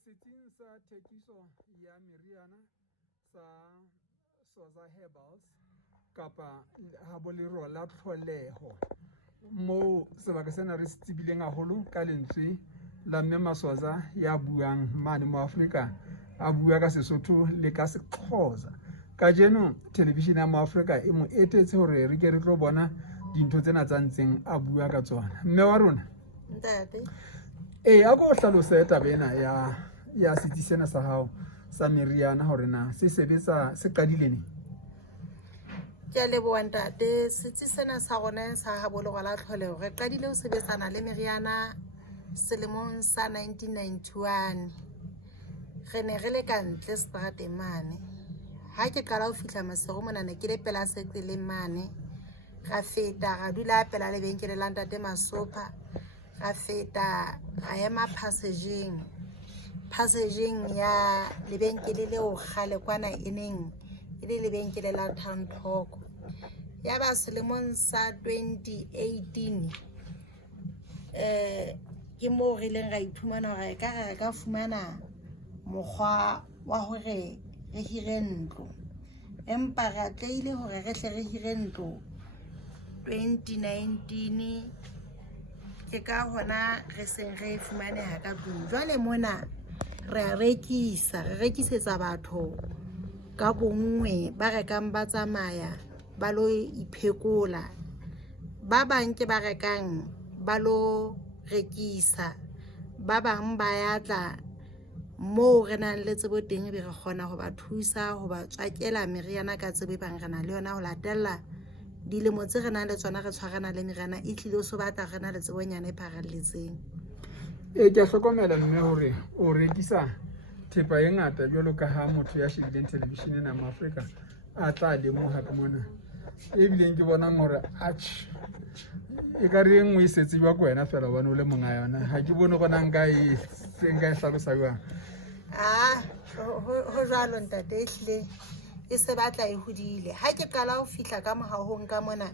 setsing sa thekiso ya meriana sa Swaza Herbals kapa habo lero la tlholeho mo sebaka sena re se tsibileng haholo ka lentswe la mme Maswaza ya buang mane mo Afrika a bua ka Sesotho le ka Sexhosa. Ka jeno television ya mo Afrika e mo etetse hore re ke re tlo bona dintho tsena tsa ntseng a bua ka tsona. Mme wa rona ntate a go hlalose tabena ya setsi sena sa hao sa meriana hore na se sebetsa se qadile ne. ke a leboha ntate. Setsi sena sa rona sa habo lero la tlholeho re qadile ho sebetsana le meriana selemong sa 1991. Re ne re le ka ntle seterateng mane. Ha ke qala ho fihla masero mona ne ke le pela seqele mane, ra feta ra dula pela lebenkele la ntate Masopa, ra feta ra ema passageng ya lebenkele leo kgale kwana e neng e le lebenkele la Town Talk. Ya ba selemong sa 2018 ke moo re leng ra iphumana hore re ka fumana mokgwa wa hore re hire ntlo, empa re atleile hore re hle re hire ntlo 2019. ke ka hona re seng re fumaneha ka tlung. Jwale mona re a rekisetsa batho ka bongwe ba rekang ba tsamaya ba lo iphekola, ba bang ke ba rekang ba lo rekisa, ba bang ba ya tla moo re nang le tsebo teng be re kgona ho ba thusa ho ba tswakela meriana ka tsebe bang re na le yona ho latella dilemo tse re nang le tsona. Re tshwarana le meriana e tlile o so batla re na le tsebonyane e pharalletseng. Ke a hlokomela mme hore o rekisa thepa e ngata jwalo ka ha motho ya shebileng television ena mo Afrika a tla lemoha ka mona e bileng ke bonang hore e ka re ngwe setse jwa ko wena fela bona o le monga yona. Ha ke bone gona nka e hlalosa jwang. Ho jwalo ntate ehlile e se batla e hodile. Ha ke qala ho fihla ka mohahong ka mona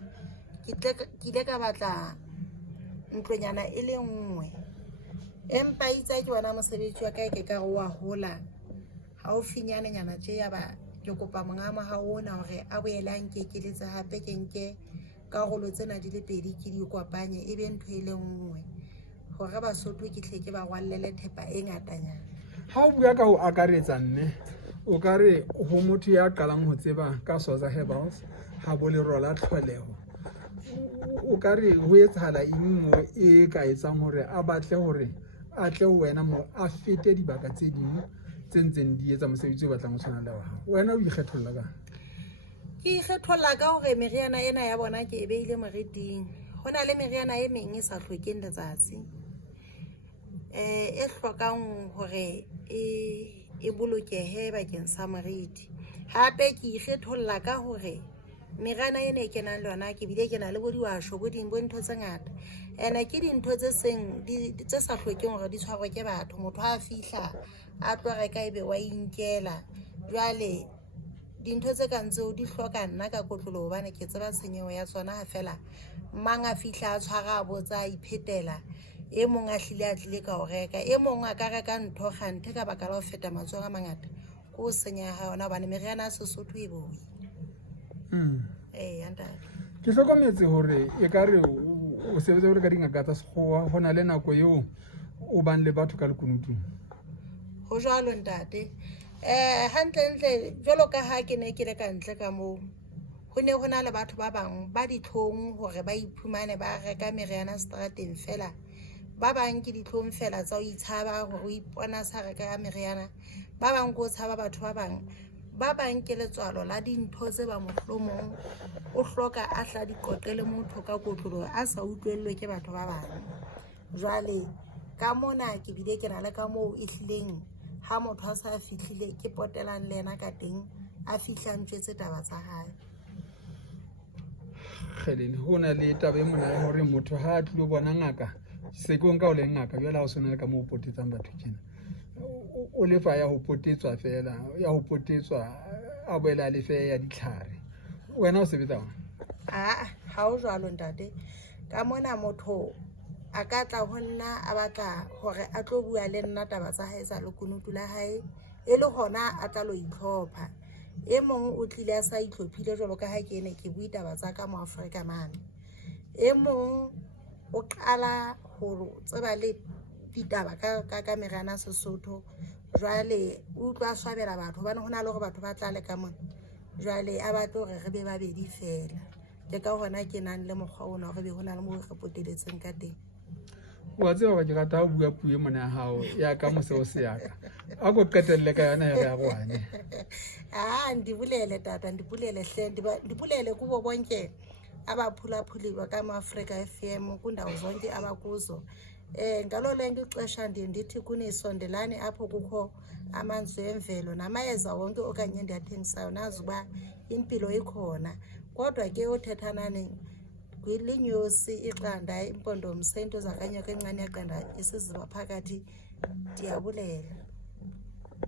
ke ile ka batla ntlonyana e le nngwe, empa itse ke bona mosebetsi wa kae ke ka wa hola haufinyane nyana tje. Ya ba ke kopa monga mohao ona hore a boele a nkekeletse hape ke nke karolo tsena di le pedi ke di kopanye e be ntho e le nngwe hore Basotho ke tle ke ba rwallele thepa e ngatanyana. Ha o bua ka ho akaretsa nne o ka re ho motho ya qalang ho tseba ka Swaza Herbals habo lero la tlholeho, o ka re ho etsahala eng mo e ka etsang hore a batle hore a tle ho wena mo a fete dibaka tse ding tse ntseng di etsa mosebetsi o batlang ho tshwana le wa hao? Wena o ikgetholla ka ke ikgetholla ka hore meriana ena ya bona ke e beile moriting. Ho na le meriana e meng e sa hlokeng letsatsi, e hlokang hore e bolokehe bakeng sa moriti. Hape ke ikgetholla ka hore meriana ena e kenang le yona ke bile ke na le bo diwasho bo ding bo ntho tse ngata, ene ke dintho tse seng tse sa hlokeng hore di tshwarwe ke batho. Motho a fihla a tlo reka ebe wa inkela. Jwale dintho tse kang tseo di hloka nna ka kotlolo hobane ke tseba tshenyeho ya tsona. Ha fela mang a fihla a tshwara a botsa a iphetela, e mong a hlile a tlile ka ho reka, e mong a ka reka ntho kganthe ka baka la ho feta matsoho a mangata ko ho senya ha yona hobane meriana ya Sesotho e boi. ke hlokometse hore e ka re o sebetsa hore ka dingaka tsa sekgowa ho na le nako eo o bang le batho ka lekunutung. Ho jwalo ntate, hantle jwalo ka ha ke ne ke le ka ntle ka moo, ho ne ho na le batho ba bang ba ditlhong hore ba iphumane ba reka meriana seterateng fela. Ba bang ke ditlhong fela tsa ho itshaba hore o ipona sa reka meriana. Ba bang ko tshaba batho ba bang ke letswalo la dintho tse ba mohlomong o hloka a hla di qoqele motho ka kotlolo a sa utlwellwe ke batho ba bang. Jwale ka mona ke bile ke na le ka moo e hlileng ha motho a sa fihlile ke potelang le yena ka teng a fihla ntjwetse taba tsa hae. Ho na le taba e mona ya hore motho ha a tlilo bona ngaka sekong ka o le ngaka jwale ha o sona le ka moo potetsang batho tjena o lefa ya ho potetswa fela ya ho potetswa a boela a lefe ya ditlhare. Wena o sebetsa ona? Ha o jwalo ntate. Ka mona motho a ka tla ho nna a batla hore a tlo bua le nna taba tsa hae tsa lekunutu la hae e le hona a tla lo itlhopha. E mong o tlile a sa itlhophile jwalo ka ha ke ne ke bua taba tsa ka mo Afrika mane. E mong o qala ho tseba le ditaba ka meriana ya Sesotho, jwale o utlwa swabela batho hobane ho na le hore batho ba tla le ka mona, jwale a batla hore re be babedi fela. Ke ka hona ke nang le mokgwa ona hore be ho na le moo re poteletseng ka teng. Wa tseba ba ke rata ho bua puo e mona ya hao ya ka moseo se ya ka a ko qetelle ka yona ya gwane. Ndibulele tata, ndibulele hle, ndibulele kubo bonke abaphulaphuli ka Afrika FM kundawo zonke abakuzo. Ngalo lonke ixesha ndiye ndithi kunisondelane apho kukho amanzi emvelo namayeza wonke okanye ndiyathengisayo nazi uba impilo ikhona. Kodwa ke uthetha nani kwilinyosi iqanda impondomise into zakanye kencane yaqanda isiziba phakathi, ndiyabulela.